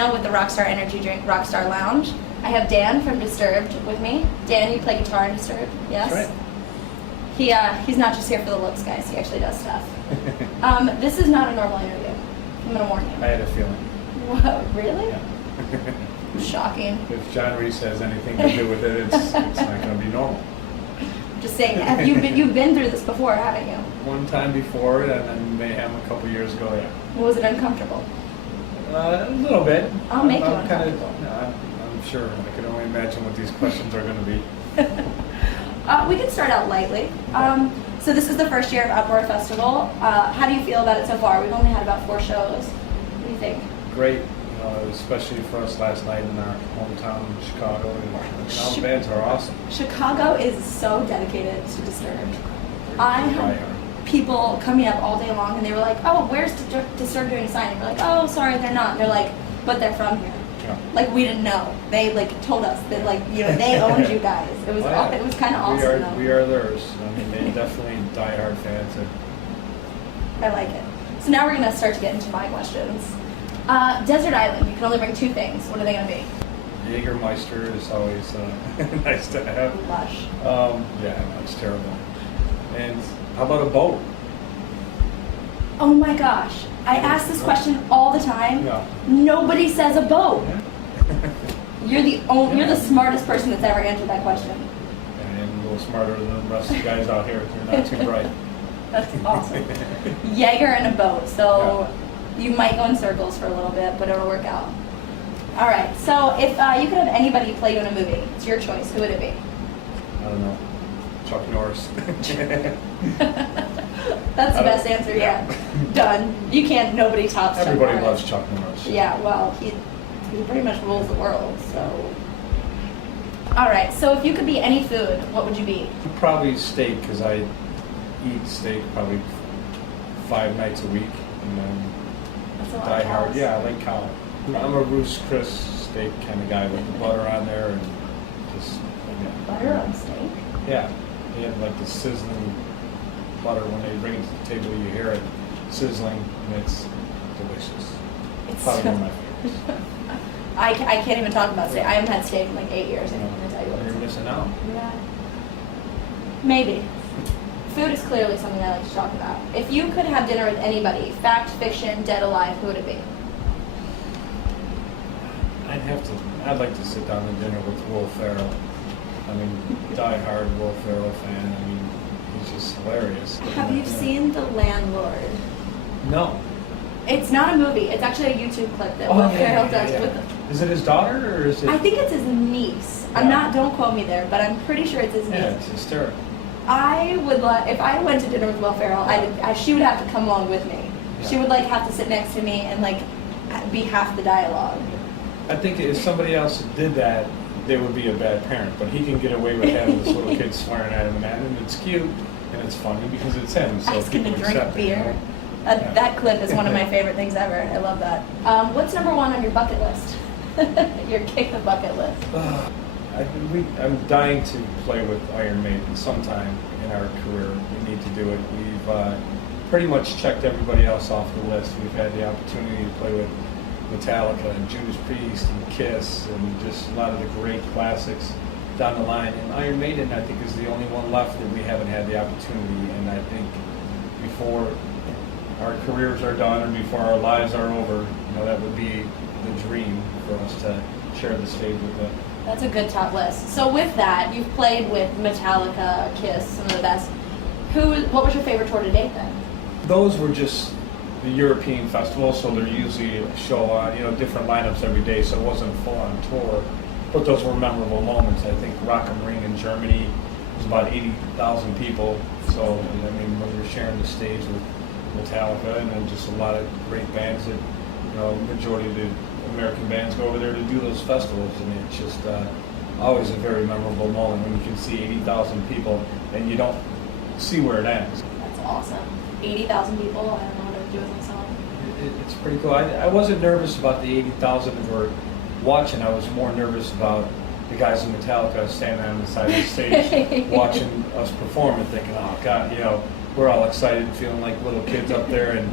Dana with the Rockstar Energy Drink Rockstar Lounge. I have Dan from Disturbed with me. Dan, you play guitar in Disturbed, yes? That's right. He's not just here for the looks, guys. He actually does stuff. This is not a normal interview. I'm going to warn you. I had a feeling. What, really? Yeah. Shocking. If John Reese has anything to do with it, it's not going to be normal. Just saying, you've been through this before, haven't you? One time before, and then Mayhem a couple years ago, yeah. Was it uncomfortable? A little bit. I'll make you I'm uncomfortable. I'm sure. I can only imagine what these questions are going to be. We can start out lightly. So this is the first year of Uproar Festival. How do you feel about it so far? We've only had about 4 shows. What do you think? Great, especially for us last night in our hometown, Chicago. And the bands are awesome. Chicago is so dedicated to Disturbed. I had people coming up all day long and they were like, oh, where's Disturbed doing a signing? We're like, oh, sorry, they're not. They're like, but they're from here. Yeah. Like, we didn't know. They told us that they owned you guys. It was it was kind of awesome. We are theirs. I mean, they definitely diehard fans. I like it. So now we're gonna start to get into my questions. Desert Island. You can only bring 2 things. What are they gonna be? Jägermeister is always nice to have. Lush. Yeah, that's terrible. And how about a boat? Oh my gosh. I ask this question all the time. Yeah. Nobody says a boat. Yeah. You're the smartest person that's ever answered that question. And a little smarter than the rest of the guys out here. You're not too bright. That's awesome. Jaeger and a boat. So you might go in circles for a little bit, but it'll work out. All right. So if you could have anybody play you in a movie, it's your choice. Who would it be? I don't know. Chuck Norris. That's the best answer yet. Done. You can't. Nobody tops Chuck Norris. Everybody loves Chuck Norris. Yeah. Well, he pretty much rules the world. So. All right. So if you could be any food, what would you be? Probably steak, because I eat steak probably 5 nights a week, and then That's a lot die of hard. cows. Yeah, I like cow. I'm a Roost Chris steak kind of guy with the butter on there and just Butter on steak? yeah. They have like the sizzling butter when they bring it to the table. You hear it sizzling, and it's delicious. It's Probably so, one of my favorites. I can't even talk about steak. I haven't had steak in like 8 years. I'm gonna tell you what. You're missing out. Yeah. Maybe. Food is clearly something I like to talk about. If you could have dinner with anybody, fact, fiction, dead, alive, who would it be? I'd like to sit down to dinner with Will Ferrell. I mean, die-hard Will Ferrell fan. I mean, he's just hilarious. Have you seen The Landlord? No. It's not a movie. It's actually a YouTube clip that Will Ferrell does with them. Is it his daughter or is it? I think it's his niece. I'm not. Don't quote me there, but I'm pretty sure it's his niece. Yeah, it's hysterical. I would if I went to dinner with Will Ferrell, she would have to come along with me. Yeah. She would have to sit next to me and be half the dialogue. I think if somebody else did that, they would be a bad parent. But he can get away with having this little kid swearing at him, and it's cute and it's funny because it's him. So Ask him to people drink accept beer. it. You know? That clip is one of my favorite things ever. I love that. What's number 1 on your bucket list? Your kick the bucket list. I'm dying to play with Iron Maiden sometime in our career. We need to do it. We've pretty much checked everybody else off the list. We've had the opportunity to play with Metallica and Judas Priest and Kiss and just a lot of the great classics down the line. And Iron Maiden, I think, is the only one left that we haven't had the opportunity. And I think before our careers are done or before our lives are over, that would be the dream for us to share the stage with them. That's a good top list. So with that, you've played with Metallica, Kiss, some of the best. What was your favorite tour to date then? Those were just the European festivals, so they're usually a show on, different lineups every day, so it wasn't a full-on tour. But those were memorable moments. I think Rock am Ring in Germany was about 80,000 people. So, I mean, when you're sharing the stage with Metallica and then just a lot of great bands that, majority of the American bands go over there to do those festivals, and it's just always a very memorable moment when you can see 80,000 people and you don't see where it ends. That's awesome. 80,000 people, I don't know what I would do with myself. It's pretty cool. I wasn't nervous about the 80,000 that were watching. I was more nervous about the guys in Metallica standing on the side of the stage watching us perform and thinking, oh God, we're all excited, feeling like little kids up there, and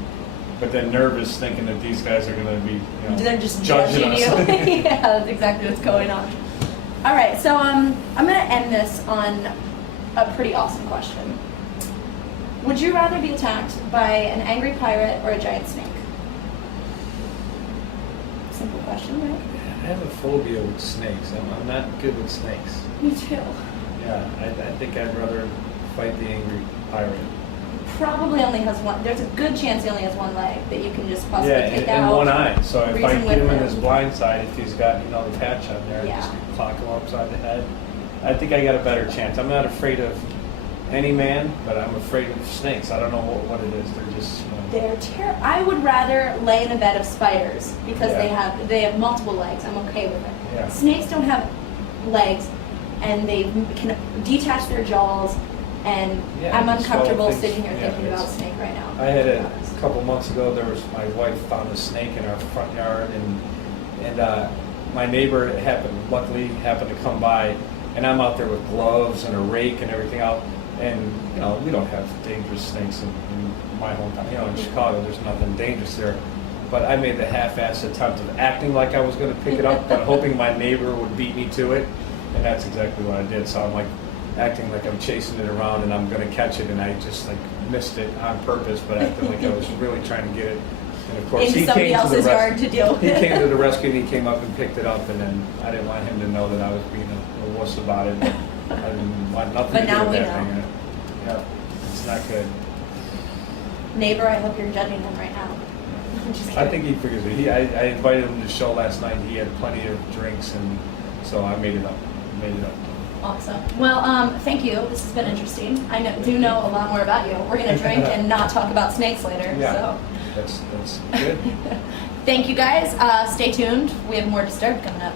but then nervous, thinking that these guys are going to be, you know, They're just judging judging us. you. Yeah, that's exactly what's going on. All right, so I'm going to end this on a pretty awesome question. Would you rather be attacked by an angry pirate or a giant snake? Simple question, right? I have a phobia with snakes. I'm not good with snakes. Me too. Yeah, I think I'd rather fight the angry pirate. Probably only has one. There's a good chance he only has one leg that you can just possibly Yeah, take and out. one eye. So if I reason get him with in him. his blind side, if he's got, you know, the patch on there, Yeah. I just clock him upside the head. I think I got a better chance. I'm not afraid of any man, but I'm afraid of snakes. I don't know what it is. They're just, you know, They're terrible. I would rather lay in a bed of spiders because Yeah. they have multiple legs. I'm okay with it. Yeah. Snakes don't have legs, and they can detach their jaws. And Yeah, I'm just uncomfortable swallow things. sitting here Yeah, thinking about it's- snake right now. I had to be a honest. couple months ago. There was my wife found a snake in our front yard, and my neighbor luckily happened to come by, and I'm out there with gloves and a rake and everything out, and you know we don't have dangerous snakes in my hometown. You know, in Chicago, there's nothing dangerous there. But I made the half-assed attempt of acting like I was going to pick it up, but hoping my neighbor would beat me to it, and that's exactly what I did. So I'm like acting like I'm chasing it around and I'm going to catch it, and I just like missed it on purpose, but acting like I was really trying to get it. And of course, Into he somebody came to else's the yard to deal with He it. came to the rescue and he came up and picked it up, and then I didn't want him to know that I was being a wuss about it. I didn't want nothing But to do now with we that know. thing. Yeah, it's not good. Neighbor, I hope you're judging him right now. I'm just kidding. I think he figures it. I invited him to the show last night. He had plenty of drinks, and so I made it up. Awesome. Well, thank you. This has been interesting. Do know a lot more about you. We're going to drink and not talk about snakes later. Yeah, So. that's good. Thank you guys. Stay tuned. We have more Disturbed coming up.